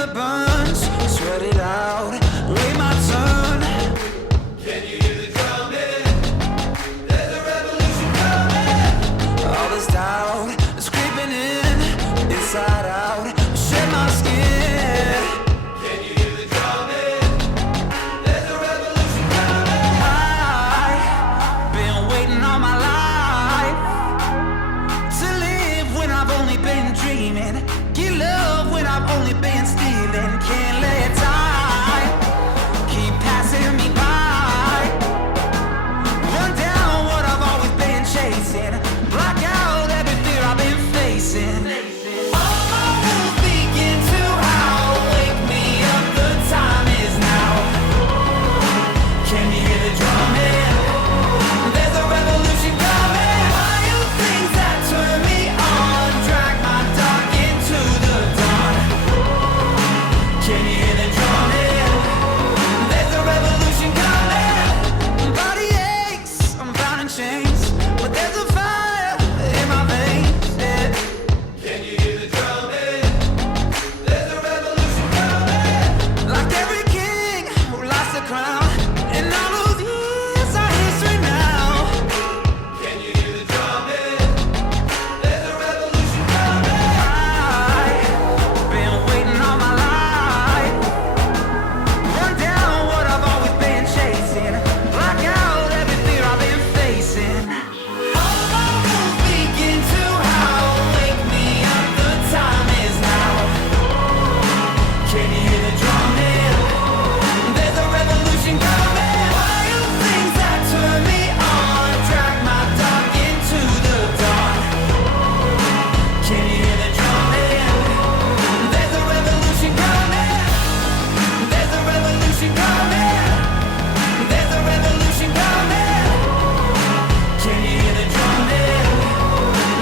the burns, sweat it out, wait my turn. Can you hear the drumming? There's a revolution coming. All this doubt is creeping in, inside out, shed my skin. Can you hear the drumming? There's a revolution coming. I've been waiting all my life to live when I've only been dreaming, get love when I've only been stealing. Can't let time keep passing me by, run down what I've always been chasing, block out every fear I've been facing. All my wounds begin to howl, wake me up, the time is now. Can you hear the drumming? There's a revolution coming. Wild things that turn me on, drag my dark into the dawn. Can you hear the drumming? There's a revolution coming. Body aches, I'm bound in chains, but there's a fire in my veins, yeah. Can you hear the drumming? There's a revolution coming. Like every king who lost the crown, and all those years are history now. Can you hear the drumming? There's a revolution coming. I've been waiting all my life, run down what I've always been chasing, block out every fear I've been facing. All my wounds begin to howl, wake me up, the time is now. Can you hear the drumming? There's a revolution coming. Wild things that turn me on, drag my dark into the dawn. Can you hear the drumming? There's a revolution coming. There's a revolution coming. There's a revolution coming. Can you hear the drumming?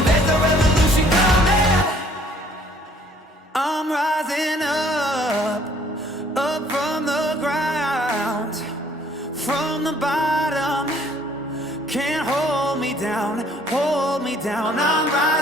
There's a revolution coming. I'm rising up from the ground, from the bottom. Can't hold me down, hold me down. I'm rising